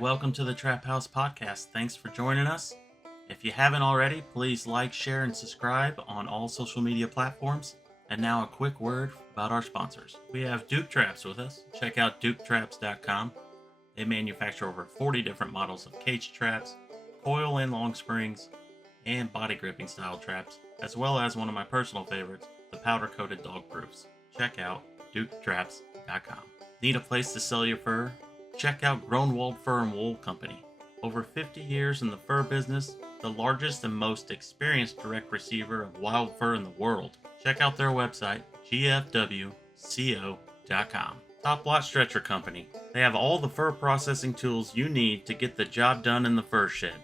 Welcome to the Trap House Podcast. Thanks for joining us. If you haven't already, please like, share, and subscribe on all social media platforms. And now a quick word about our sponsors. We have Duke Traps with us. Check out duketraps.com. They manufacture over 40 different models of cage traps, coil and long springs, and body gripping style traps, as well as one of my personal favorites, the powder-coated dog proofs. Check out duketraps.com. Need a place to sell your fur? Check out Groenwald Fur and Wool Company. Over 50 years in the fur business, the largest and most experienced direct receiver of wild fur in the world. Check out their website, gfwco.com. Top Lot Stretcher Company. They have all the fur processing tools you need to get the job done in the fur shed.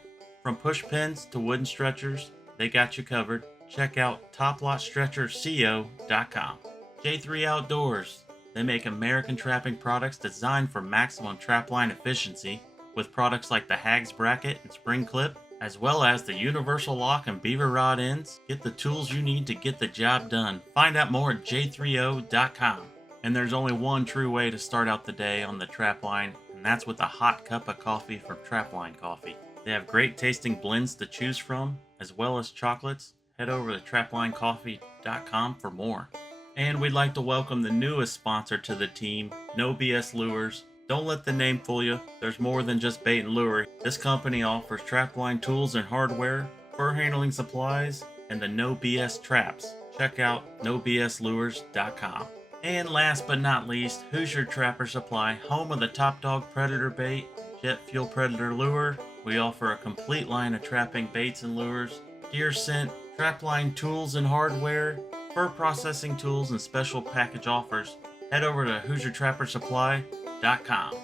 From push pins to wooden stretchers, they got you covered. Check out toplotstretcherco.com. J3 Outdoors. They make American trapping products designed for maximum trapline efficiency, with products like the Hags Bracket and Spring Clip, as well as the Universal Lock and Beaver Rod ends. Get the tools you need to get the job done. Find out more at j3o.com. And there's only one true way to start out the day on the trapline, and that's with a hot cup of coffee from Trapline Coffee. They have great tasting blends to choose from, as well as chocolates. Head over to traplinecoffee.com for more. And we'd like to welcome the newest sponsor to the team, No BS Lures. Don't let the name fool you. There's more than just bait and lure. This company offers trapline tools and hardware, fur handling supplies, and the No BS traps. Check out nobslures.com. And last but not least, Hoosier Trapper Supply, home of the Top Dog Predator Bait, Jet Fuel Predator Lure. We offer a complete line of trapping baits and lures, deer scent, trapline tools and hardware, fur processing tools, and special package offers. Head over to HoosierTrapperSupply.com.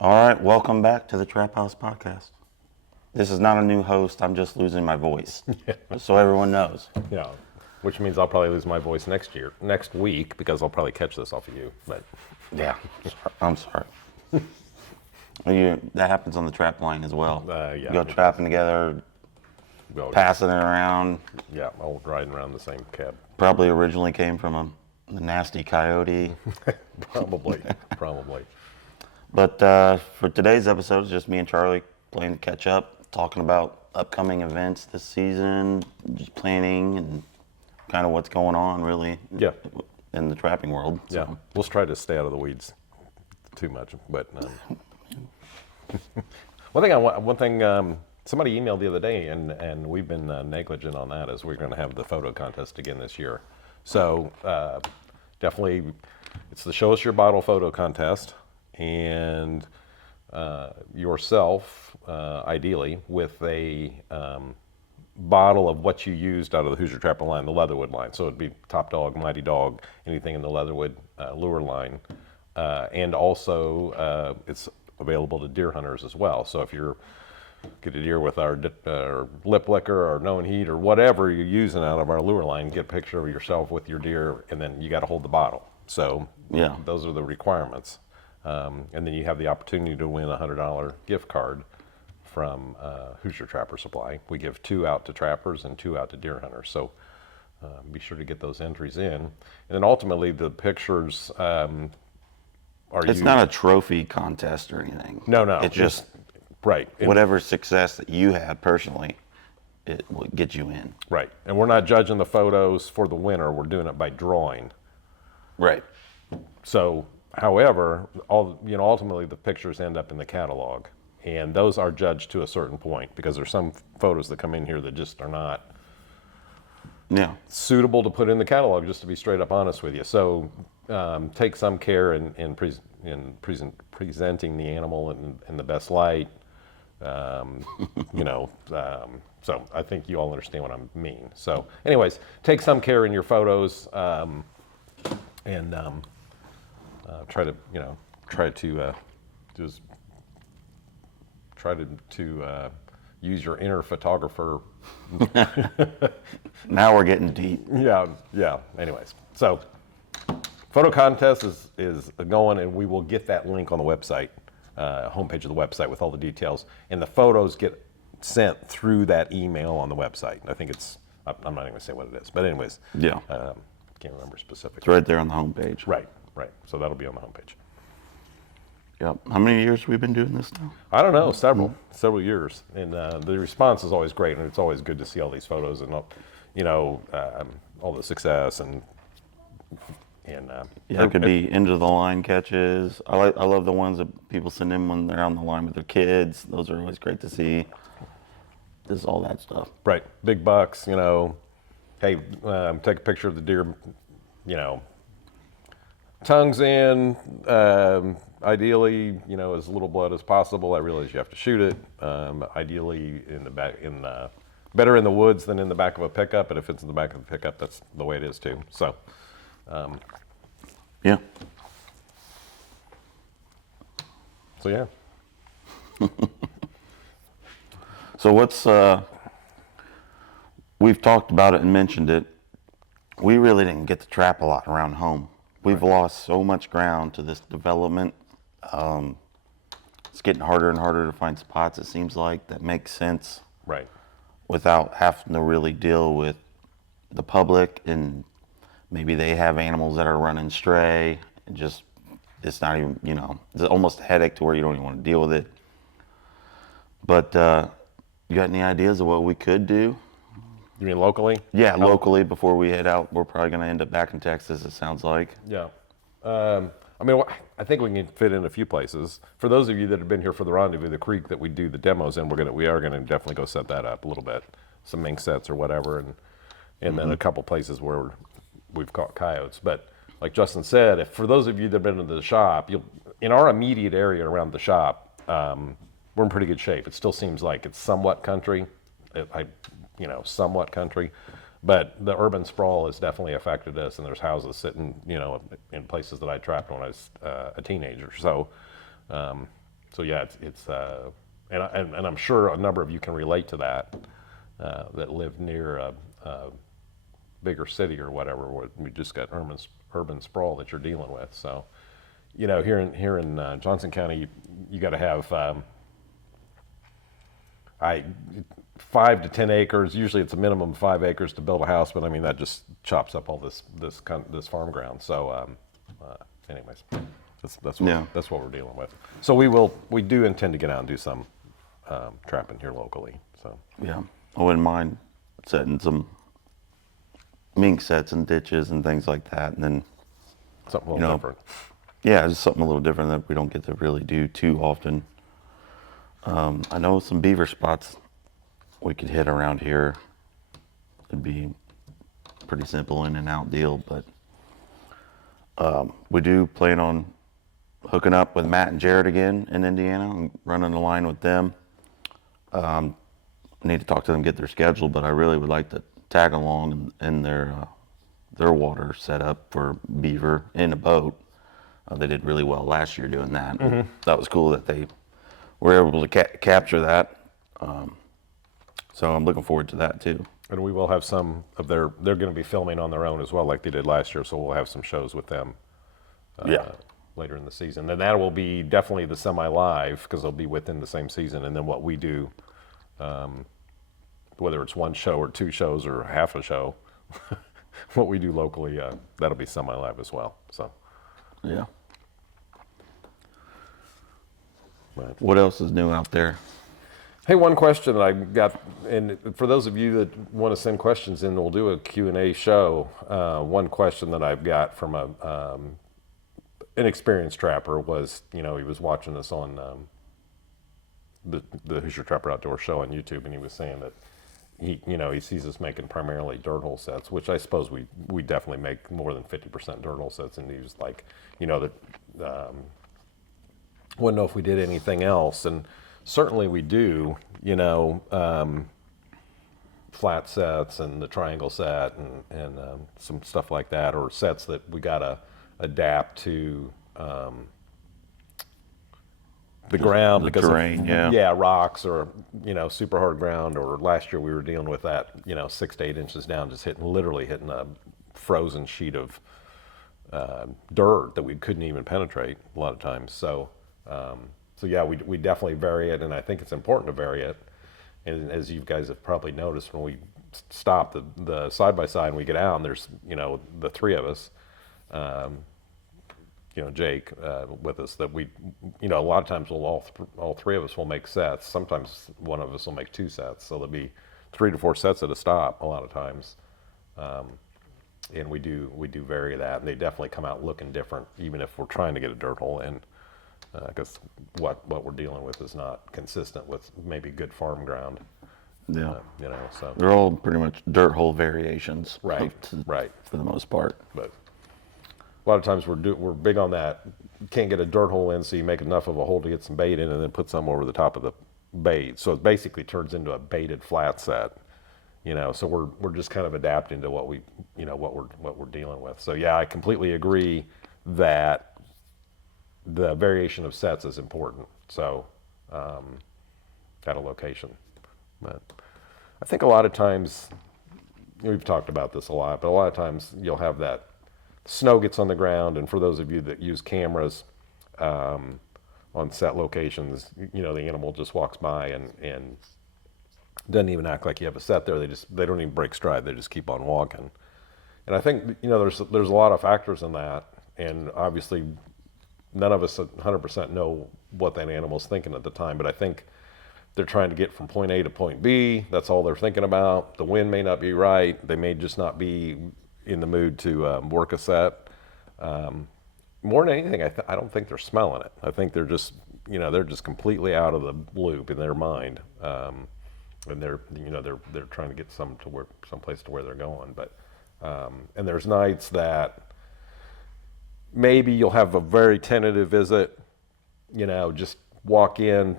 All right, welcome back to the Trap House Podcast. This is not a new host. I'm just losing my voice, so everyone knows. Yeah, which means I'll probably lose my voice next week, because I'll probably catch this off of you. But yeah, I'm sorry. That happens on the trap line as well. Yeah, you go trapping together, passing it around. Yeah, all riding around the same cab. Probably originally came from a nasty coyote. Probably. But for today's episode, it's just me and Charlie playing to catch up, talking about upcoming events this season, just planning and kind of what's going on really. Yeah. In the trapping world. So. Yeah, we'll try to stay out of the weeds too much. But one thing. Somebody emailed the other day, and we've been negligent on that, as we're going to have the photo contest again this year. So definitely, it's the Show Us Your Bottle photo contest, and yourself, ideally, with a bottle of what you used out of the Hoosier Trapper line, the Leatherwood line. So it'd be Top Dog, Mighty Dog, anything in the Leatherwood lure line. And also, it's available to deer hunters as well. So if you're get a deer with our lip liquor or known heat or whatever you're using out of our lure line, get a picture of yourself with your deer, and then you got to hold the bottle. So yeah, those are the requirements. And then you have the opportunity to win a $100 gift card from Hoosier Trapper Supply. We give 2 out to trappers and 2 out to deer hunters. So be sure to get those entries in. And then ultimately the pictures It's not a trophy contest or anything. No. It's just right. Whatever success that you had personally, it will get you in. Right. And we're not judging the photos for the winner. We're doing it by drawing. Right. So, however, ultimately the pictures end up in the catalog, and those are judged to a certain point, because there's some photos that come in here that just are not suitable to put in the catalog, just to be straight up honest with you. So take some care in presenting the animal in the best light. So I think you all understand what I mean. So anyways, take some care in your photos, and try to use your inner photographer. Now we're getting deep. Yeah. Anyways, so photo contest is going, and we will get that link on the website, homepage of the website with all the details, and the photos get sent through that email on the website. I think I'm not even gonna say what it is, but anyways, yeah, can't remember specifically. It's right there on the homepage. Right. Right. So that'll be on the homepage. Yep. How many years have we been doing this now? I don't know, several years, and the response is always great, and it's always good to see all these photos and all the success and Yeah, it could be end of the line catches. I love the ones that people send in when they're on the line with their kids. Those are always great to see. This is all that stuff. right, big bucks. Hey, take a picture of the deer. Tongues in. Ideally, as little blood as possible. I realize you have to shoot it. Ideally, better in the woods than in the back of a pickup. But if it's in the back of the pickup, that's the way it is too. So, Yeah. yeah. So what's we've talked about it and mentioned it. We really didn't get to trap a lot around home. We've lost so much ground to this development. It's getting harder and harder to find spots, it seems like, that make sense Right. without having to really deal with the public, and maybe they have animals that are running stray, and just, it's not even, it's almost a headache to where you don't even want to deal with it. But you got any ideas of what we could do? You mean locally? Yeah, locally before we head out. We're probably going to end up back in Texas, it sounds like. Yeah. I think we can fit in a few places. For those of you that have been here for the rendezvous, the creek that we do the demos in, we are gonna definitely go set that up a little bit, some mink sets or whatever, and then a couple places where we've caught coyotes. But like Justin said, for those of you that have been to the shop, in our immediate area around the shop, we're in pretty good shape. It still seems like it's somewhat country, somewhat country. But the urban sprawl has definitely affected us, and there's houses sitting, in places that I trapped when I was a teenager. So yeah, and I'm sure a number of you can relate to that, that live near a bigger city or whatever. Where we just got urban sprawl that you're dealing with. So, here in Johnson County, you got to have 5 to 10 acres. Usually it's a minimum of 5 acres to build a house, but I mean that just chops up all this farm ground. So, anyways, that's what we're dealing with. So we do intend to get out and do some trapping here locally. So Yeah, I wouldn't mind setting some mink sets and ditches and things like that, and then something a little different. Yeah, just something a little different that we don't get to really do too often. I know some beaver spots we could hit around here. It'd be pretty simple in and out deal, but we do plan on hooking up with Matt and Jared again in Indiana and running a line with them. I need to talk to them, get their schedule, but I really would like to tag along in their water setup for beaver in a boat. They did really well last year doing that. Mm-hmm. That was cool that they were able to capture that. So I'm looking forward to that too. And we will have some of they're going to be filming on their own as well, like they did last year. So we'll have some shows with them. Later in the season. And that will be definitely the semi-live because they'll be within the same season. And then what we do, whether it's one show or 2 shows or half a show, what we do locally, that'll be semi-live as well. So, yeah. But What else is new out there? hey, one question that I got, and for those of you that want to send questions in, we'll do a Q&A show. One question that I've got from an experienced trapper was, he was watching us on the Hoosier Trapper Outdoor Show on YouTube, and he was saying that he sees us making primarily dirt hole sets, which I suppose we definitely make more than 50% dirt hole sets, and he was like, wouldn't know if we did anything else, and certainly we do, flat sets and the triangle set and some stuff like that, or sets that we gotta adapt to the ground the because terrain, of, rocks or super hard ground. Or last year we were dealing with that 6 to 8 inches down, just literally hitting a frozen sheet of dirt that we couldn't even penetrate a lot of times. So yeah, we definitely vary it, and I think it's important to vary it. And as you guys have probably noticed, when we stop the side by side and we get out, and there's the 3 of us. Jake with us, that we, a lot of times we'll all three of us will make sets. Sometimes one of us will make 2 sets, so there'll be 3 to 4 sets at a stop a lot of times. And we do vary that, and they definitely come out looking different, even if we're trying to get a dirt hole in, because what we're dealing with is not consistent with maybe good farm ground. Yeah. So They're all pretty much dirt hole variations. Right. For the most part. But a lot of times we're big on that. You can't get a dirt hole in, so you make enough of a hole to get some bait in, and then put some over the top of the bait. So it basically turns into a baited flat set. So we're just kind of adapting to what we're dealing with. So yeah, I completely agree that the variation of sets is important. So at a location, but I think a lot of times, we've talked about this a lot, but a lot of times you'll have that snow gets on the ground, and for those of you that use cameras on set locations, the animal just walks by and doesn't even act like you have a set there. They don't even break stride. They just keep on walking. And I think there's a lot of factors in that, and obviously none of us 100% know what that animal's thinking at the time. But I think they're trying to get from point A to point B. That's all they're thinking about. The wind may not be right. They may just not be in the mood to work a set. More than anything, I don't think they're smelling it. I think they're just completely out of the loop in their mind. And they're trying to get someplace to where they're going. But and there's nights that maybe you'll have a very tentative visit, just walk in,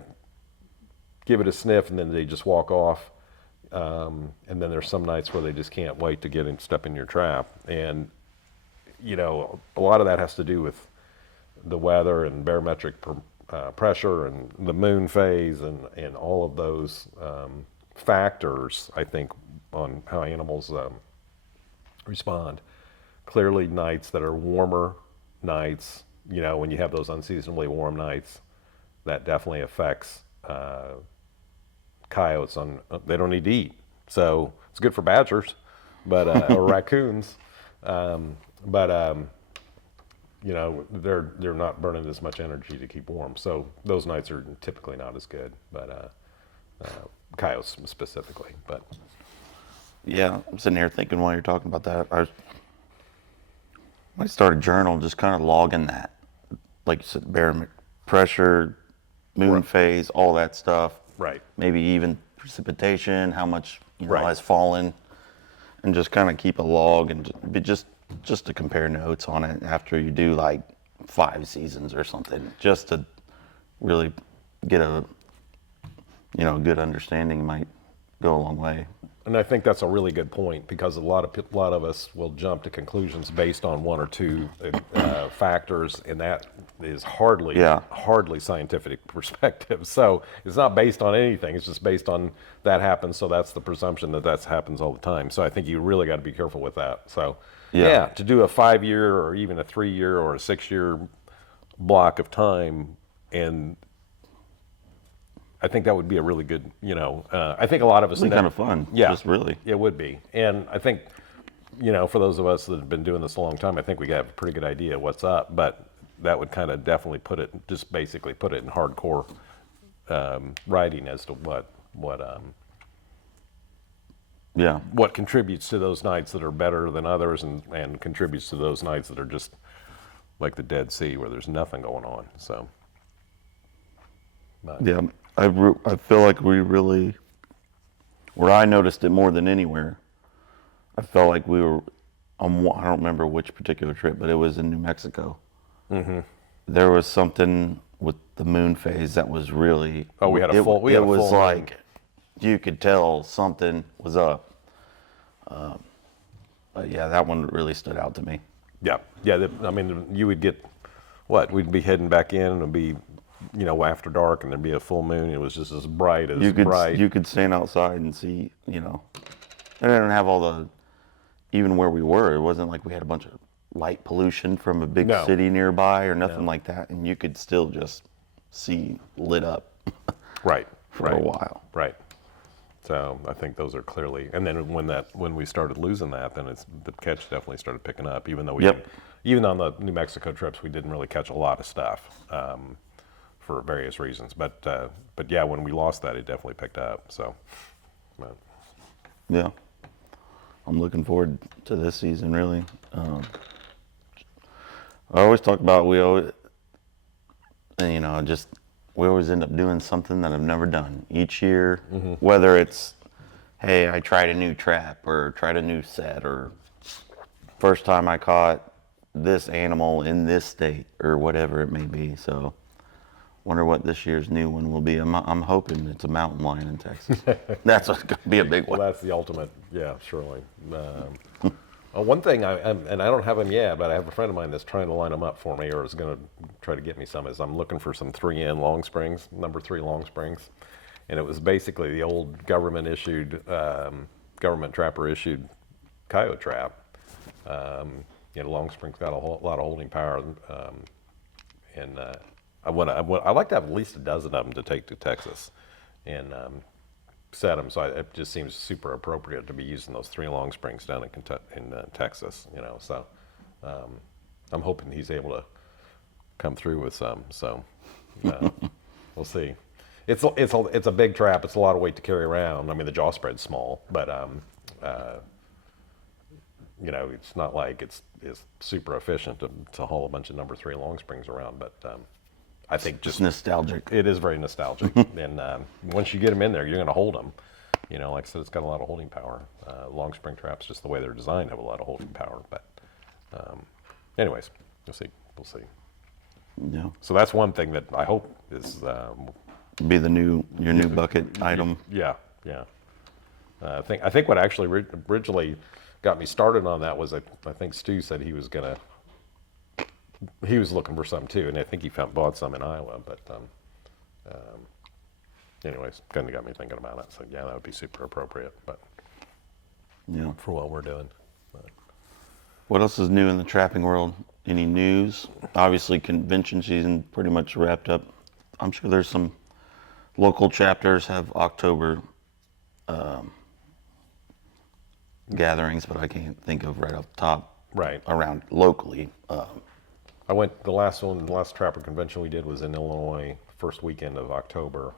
give it a sniff, and then they just walk off. And then there's some nights where they just can't wait to get and step in your trap. And a lot of that has to do with the weather and barometric pressure and the moon phase and all of those factors, I think, on how animals respond. Clearly, nights that are warmer nights, when you have those unseasonably warm nights, that definitely affects coyotes. They don't need to eat, so it's good for badgers, but or raccoons, but they're not burning as much energy to keep warm, so those nights are typically not as good. But coyotes specifically, but Yeah, I'm sitting here thinking while you're talking about that, I might start a journal, just kind of logging that, like you said, barometric pressure, moon Right. phase, all that stuff. Right. Maybe even precipitation, how much Right. has fallen, and just kind of keep a log and just to compare notes on it after you do like 5 seasons or something, just to really get a good understanding might go a long way. And I think that's a really good point, because a lot of us will jump to conclusions based on 1 or 2 factors, and that is hardly scientific perspective. So it's not based on anything. It's just based on that happens. So that's the presumption that happens all the time. So I think you really got to be careful with that. So yeah, to do a 5-year or even a 3-year or a 6-year block of time, and I think that would be a really good, I think a lot of us. It'd be kind of fun. Yeah, Just really. it would be. And I think, for those of us that have been doing this a long time, I think we got a pretty good idea of what's up. But that would kind of definitely basically put it in hardcore writing as to what contributes to those nights that are better than others, and contributes to those nights that are just like the Dead Sea, where there's nothing going on. So. But. Yeah, I feel like we really, where I noticed it more than anywhere, I felt like we were on, I don't remember which particular trip, but it was in New Mexico. Mm-hmm. There was something with the moon phase that was really. Oh, we had a full. It was like you could tell something was up. But yeah, that one really stood out to me. Yeah. I mean, you would get what? We'd be heading back in, and it'd be, after dark, and there'd be a full moon. It was just as bright as bright. You could stand outside and see, they didn't have all the, even where we were, it wasn't like we had a bunch of light pollution from a big city nearby or nothing like that, and you could still just see lit up Right. for a while. Right. So I think those are clearly, and then when we started losing that, then the catch definitely started picking up. Even though Yep. even on the New Mexico trips, we didn't really catch a lot of stuff for various reasons. But yeah, when we lost that, it definitely picked up. So, but, Yeah. I'm looking forward to this season, really. I always talk about we always end up doing something that I've never done each year, whether it's, hey, I tried a new trap or tried a new set, or first time I caught this animal in this state, or whatever it may be. So wonder what this year's new one will be. I'm hoping it's a mountain lion in Texas. That's going to be a big well, one. that's the ultimate. Yeah, surely. One thing, and I don't have them yet, but I have a friend of mine that's trying to line them up for me, or is going to try to get me some. Is I'm looking for some 3N long springs, number 3 long springs, and it was basically the old government trapper issued coyote trap. Long springs got a lot of holding power, and I like to have at least a dozen of them to take to Texas, and set them. So it just seems super appropriate to be using those 3 long springs down in Texas. So I'm hoping he's able to come through with some. So we'll see. It's a big trap. It's a lot of weight to carry around. I mean, the jaw spread's small, but it's not like it's super efficient to haul a bunch of number 3 long springs around. But I think just It's nostalgic. it is very nostalgic. And once you get them in there, you're going to hold them. Like I said, it's got a lot of holding power. Long spring traps, just the way they're designed, have a lot of holding power. But anyways, we'll see. Yeah. So that's one thing that I hope is Be your new bucket item. yeah. I think what actually originally got me started on that was I think Stu said he was looking for some too, and I think he bought some in Iowa. But anyways, kind of got me thinking about it. So yeah, that would be super appropriate. But Yeah. for what we're doing. But, What else is new in the trapping world? Any news? Obviously, convention season pretty much wrapped up. I'm sure there's some local chapters have October gatherings, but I can't think of right off the top. Right. Around locally. I went the last trapper convention we did was in Illinois, first weekend of October,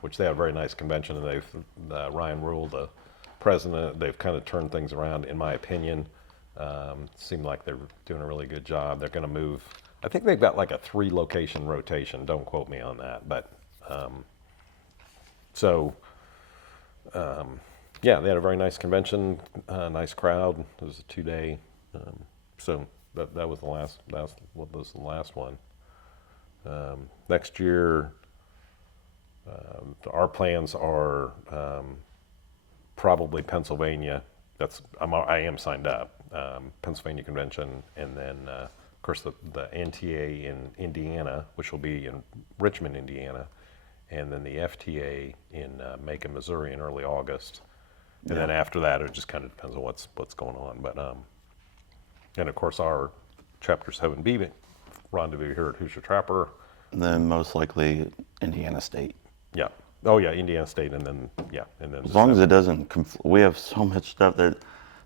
which they had a very nice convention, and Ryan Rule, the president, they've kind of turned things around, in my opinion. Seemed like they're doing a really good job. They're going to move. I think they've got like a 3 location rotation. Don't quote me on that, but yeah, they had a very nice convention, nice crowd. It was a 2-day, so that was the last one. Next year, our plans are probably Pennsylvania. I am signed up. Pennsylvania convention, and then of course the NTA in Indiana, which will be in Richmond, Indiana, and then the FTA in Macon, Missouri, in early August. And then after that, it just kind of depends on what's going on. But and of course our Chapter 7B rendezvous here at Hoosier Trapper. And then most likely Indiana State. Yeah. Oh yeah, Indiana State, and then As long as it doesn't, we have so much stuff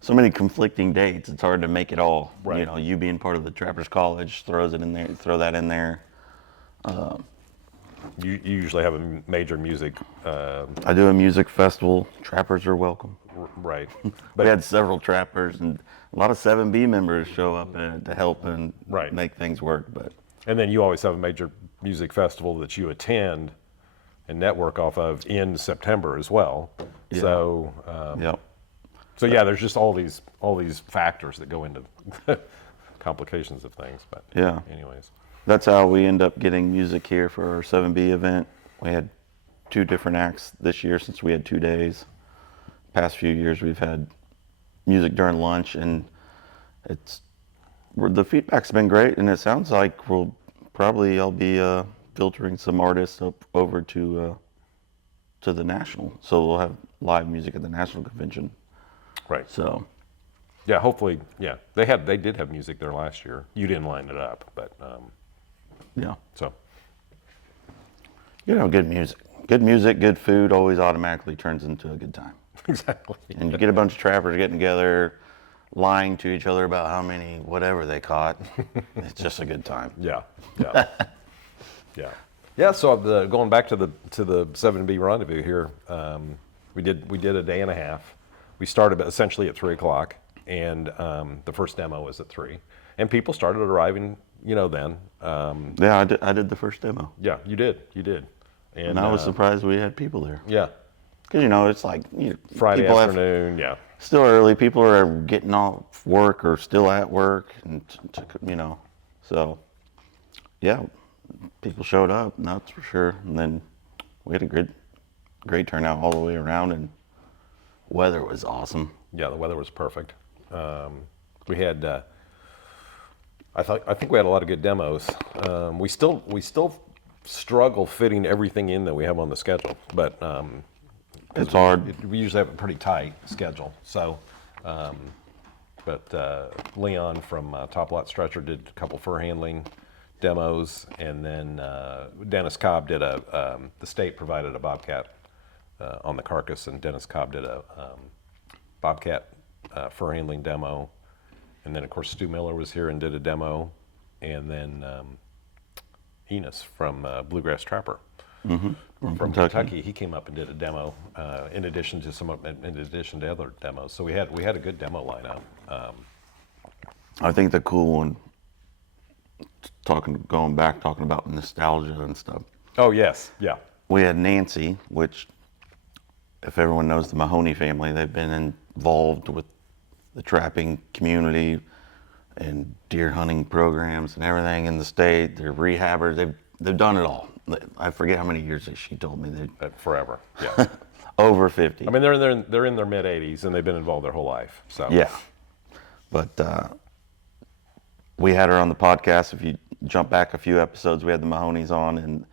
so many conflicting dates. It's hard to make it all. Right. You being part of the Trappers College throw that in there. You usually have a major music. I do a music festival. Trappers are welcome. Right. We had several trappers and a lot of 7B members show up to help and Right. make things work. But And then you always have a major music festival that you attend and network off of in September as well. Yeah. So yep. so yeah, there's just all these factors that go into complications of things. But Yeah. anyways. That's how we end up getting music here for our 7B event. We had 2 different acts this year since we had 2 days. Past few years we've had music during lunch, and the feedback's been great, and it sounds like I'll be filtering some artists up over to the national. So we'll have live music at the national convention. Right. So Yeah, hopefully, yeah. They did have music there last year. You didn't line it up, but yeah, so good music. good music, good food always automatically turns into a good time. Exactly. And you get a bunch of trappers getting together, lying to each other about how many whatever they caught. It's just a good time. Yeah, yeah, yeah, yeah. So going back to the 7B rendezvous here, we did a day and a half. We started essentially at 3 o'clock, and the first demo was at 3, and people started arriving. Then. Yeah, I did the first demo. Yeah, you did, And I was surprised we had people there. Yeah, Because, it's like, Friday people afternoon. Yeah, still early. People are getting off work or still at work. And, so, yeah, people showed up, that's for sure. And then we had a great turnout all the way around, and weather was awesome. yeah. The weather was perfect. We had. I think we had a lot of good demos. We still struggle fitting everything in that we have on the schedule, but It's hard. we usually have a pretty tight schedule. So, but Leon from Top Lot Stretcher did a couple fur handling demos, and then Dennis Cobb did the state provided a bobcat on the carcass, and Dennis Cobb did a bobcat fur handling demo. And then, of course, Stu Miller was here and did a demo. And then Enos from Bluegrass Trapper from Kentucky, he came up and did a demo in addition to other demos. So we had a good demo lineup. I think the cool one, going back, talking about nostalgia and stuff. Oh, yes. Yeah. We had Nancy, which, if everyone knows the Mahoney family, they've been involved with the trapping community and deer hunting programs and everything in the state. They're rehabbers. They've done it all. I forget how many years that she told me. Forever. Yeah. Over 50. I mean, they're in their mid 80s and they've been involved their whole life. So yeah. But we had her on the podcast. If you jump back a few episodes, we had the Mahonies on, and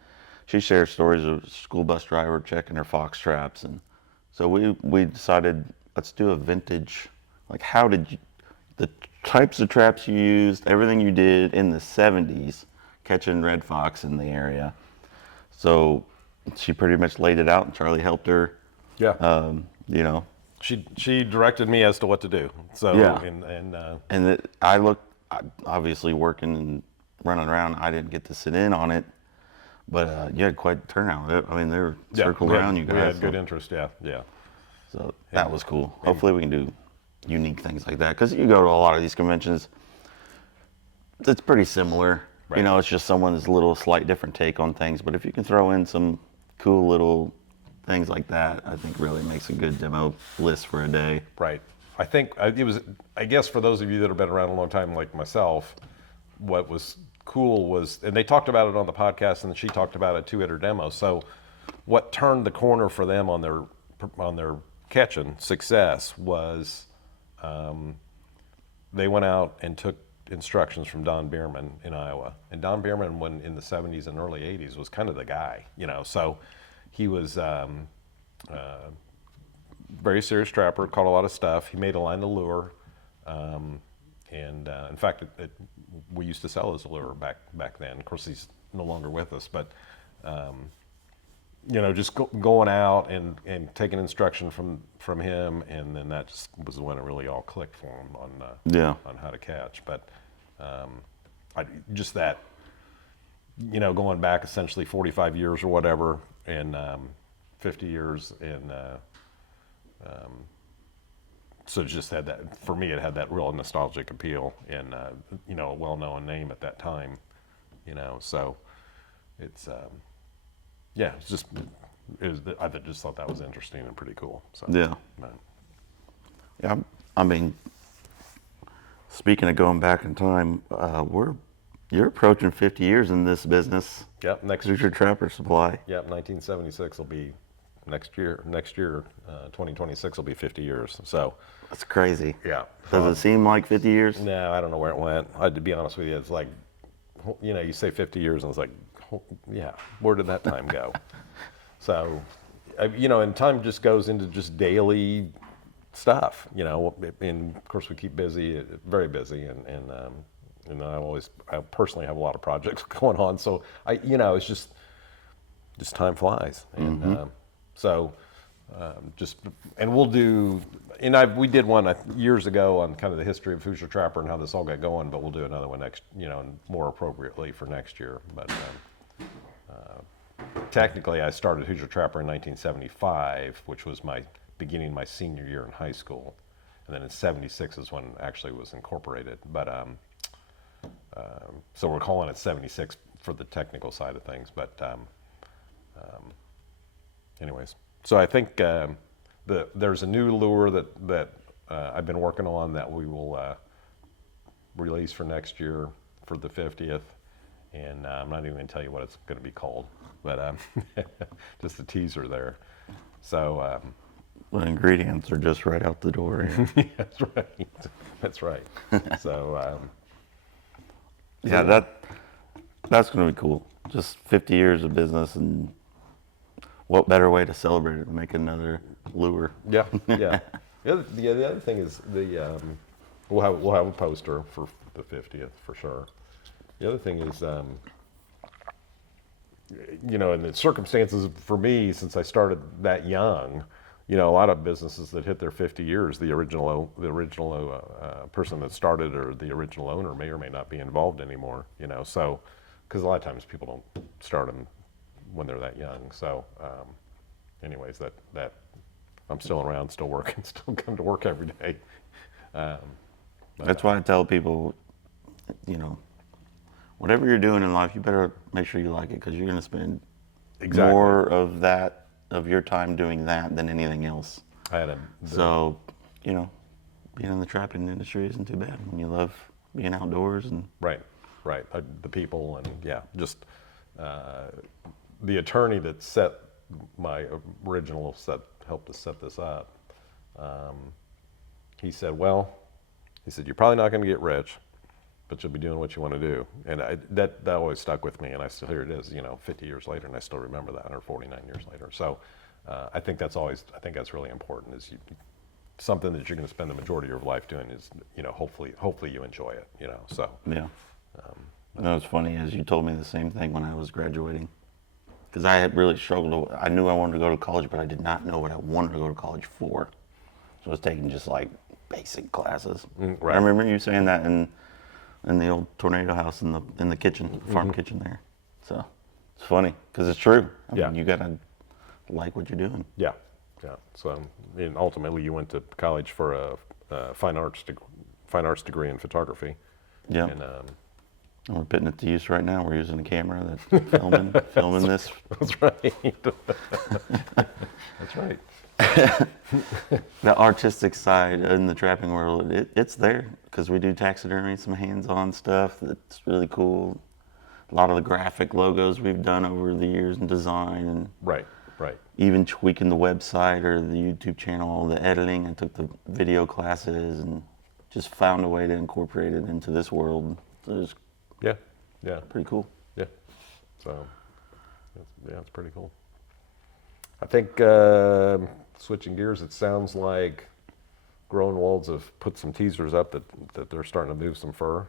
she shares stories of a school bus driver checking her fox traps. And so we decided, let's do a vintage. Like, how did you, the types of traps you used, everything you did in the 70s, catching red fox in the area. So she pretty much laid it out, and Charlie helped her. Yeah. She directed me as to what to do. So yeah. And obviously working and running around, I didn't get to sit in on it, but you had quite a turnout. I mean, they were circled around you guys. We had good interest. Yeah. So that was cool. Hopefully we can do unique things like that, because you go to a lot of these conventions, it's pretty similar. Right. It's just someone's little slight different take on things. But if you can throw in some cool little things like that, I think really makes a good demo list for a day. Right. I think it was, I guess for those of you that have been around a long time like myself, what was cool was, and they talked about it on the podcast, and she talked about it too at her demo. So what turned the corner for them on their catching success was they went out and took instructions from Don Bierman in Iowa. And Don Bierman, when in the 70s and early 80s, was kind of the guy, so he was very serious trapper, caught a lot of stuff. He made a line of lure, and in fact, we used to sell his lure back then. Of course, he's no longer with us, but just going out and taking instruction from him, and then that just was when it really all clicked for him on how to catch. But just that, going back essentially 45 years or whatever, and 50 years, and so it just had that, for me, it had that real nostalgic appeal, and a well-known name at that time, so it's it's just, I just thought that was interesting and pretty cool. So Yeah, I mean, speaking of going back in time, you're approaching 50 years in this business. Yep, Hoosier Trapper Supply. Yep, 1976 will be next year. 2026 will be 50 years. So that's crazy. Yeah. Does it seem like 50 years? No, I don't know where it went. To be honest with you, it's like, you say 50 years, and it's like, yeah, where did that time go? So, and time just goes into just daily stuff, and of course we keep busy, very busy, and I personally have a lot of projects going on. So it's just, just time flies. And so and we'll do, and we did one years ago on kind of the history of Hoosier Trapper and how this all got going, but we'll do another one next, and more appropriately for next year. But technically, I started Hoosier Trapper in 1975, which was beginning my senior year in high school. And then in 76 is when it actually was incorporated. But so we're calling it 76 for the technical side of things. But anyways, so I think there's a new lure that I've been working on that we will release for next year for the 50th. And I'm not even going to tell you what it's going to be called, but just a teaser there. So the ingredients are just right out the door. Yeah. That's right. That's right. So yeah, that's going to be cool. Just 50 years of business, and what better way to celebrate it than make another lure? Yeah, yeah. The other thing is we'll have a poster for the 50th for sure. The other thing is, in the circumstances for me, since I started that young, a lot of businesses that hit their 50 years, the original person that started or the original owner may or may not be involved anymore. So because a lot of times people don't start them when they're that young. So, anyways, that I'm still around, still working, still come to work every day. That's why I tell people, whatever you're doing in life, you better make sure you like it, because you're going to spend more of your time doing that than anything else. So, being in the trapping industry isn't too bad when you love being outdoors and right, the people and just the attorney that set my original helped us set this up. He said, you're probably not going to get rich, but you'll be doing what you want to do. And that always stuck with me, and here it is, 50 years later, and I still remember that, or 49 years later. So I think that's really important, is something that you're going to spend the majority of your life doing is, hopefully you enjoy it, so. Yeah. It's funny, as you told me the same thing when I was graduating, because I had really struggled. I knew I wanted to go to college, but I did not know what I wanted to go to college for. So I was taking just like basic classes. Right. I remember you saying that in the old tornado house in the kitchen, farm kitchen there. So it's funny because it's true. I mean, you gotta like what you're doing. Yeah. So, and ultimately, you went to college for a fine arts degree in photography. Yeah. And we're putting it to use right now. We're using a camera that's filming this. That's right. That's right. The artistic side in the trapping world, it's there, because we do taxidermy, some hands-on stuff that's really cool. A lot of the graphic logos we've done over the years in design, and right. even tweaking the website or the YouTube channel, the editing. I took the video classes and just found a way to incorporate it into this world. So it's pretty cool. Yeah. So it's pretty cool. I think switching gears, it sounds like Groenwald's have put some teasers up that they're starting to move some fur.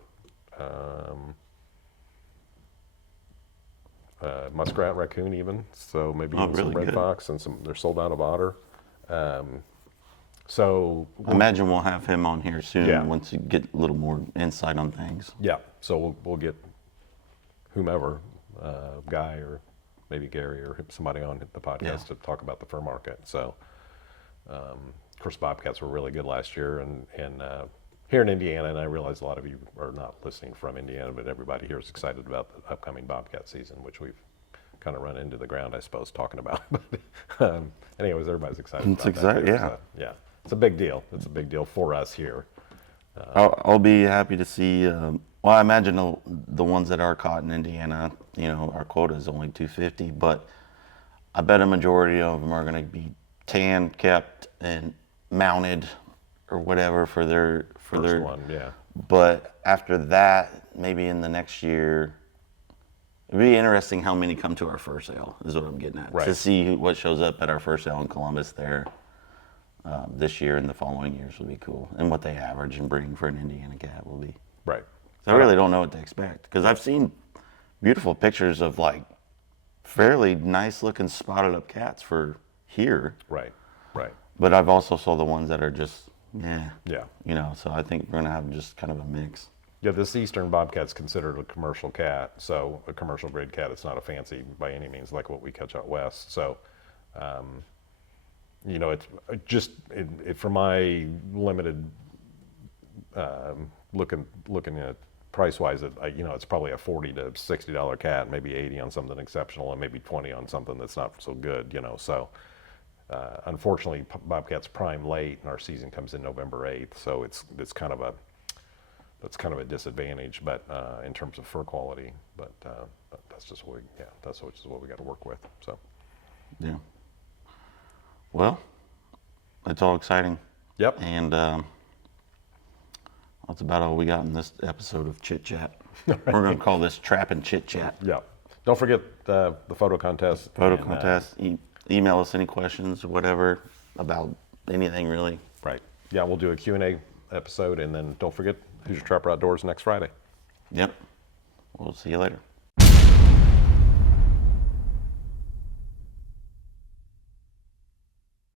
Muskrat, raccoon, even. So maybe even some red fox, and they're sold out of otter. So I imagine we'll have him on here soon, once you get a little more insight on things. Yeah. So we'll get whomever, Guy or maybe Gary or somebody on the podcast to talk about the fur market. So, of course, bobcats were really good last year, and here in Indiana, and I realize a lot of you are not listening from Indiana, but everybody here is excited about the upcoming bobcat season, which we've kind of run into the ground, I suppose, talking about. But anyways, everybody's excited about that. So, it's a big deal. It's a big deal for us here. I'll be happy to see. I imagine the ones that are caught in Indiana, our quota is only 250, but I bet a majority of them are going to be tan, kept, and mounted, or whatever for their First one. Yeah. But after that, maybe in the next year, it'd be interesting how many come to our fur sale. Is what I'm getting at. Right. To see what shows up at our fur sale in Columbus there. This year and the following years will be cool, and what they average and bring for an Indiana cat will be. Right. So I really don't know what to expect, because I've seen beautiful pictures of like fairly nice looking spotted up cats for here. Right. Right. But I've also saw the ones that are just, yeah. Yeah. So I think we're going to have just kind of a mix. Yeah, this eastern bobcat's considered a commercial cat, so a commercial grade cat. It's not a fancy by any means like what we catch out west. So, it's just for my limited looking at price wise, it's probably a $40 to $60 cat, maybe 80 on something exceptional, and maybe 20 on something that's not so good. So. Unfortunately, bobcats prime late, and our season comes in November 8th, so it's kind of a disadvantage, but in terms of fur quality. But that's just what we got to work with. So. Yeah. Well, it's all exciting. Yep. And that's about all we got in this episode of Chit Chat. We're going to call this Trap and Chit Chat. Yeah. Don't forget the photo contest. Email us any questions or whatever about anything really. Right. Yeah, we'll do a Q&A episode, and then don't forget Hoosier Trapper Outdoors next Friday. Yep. We'll see you later.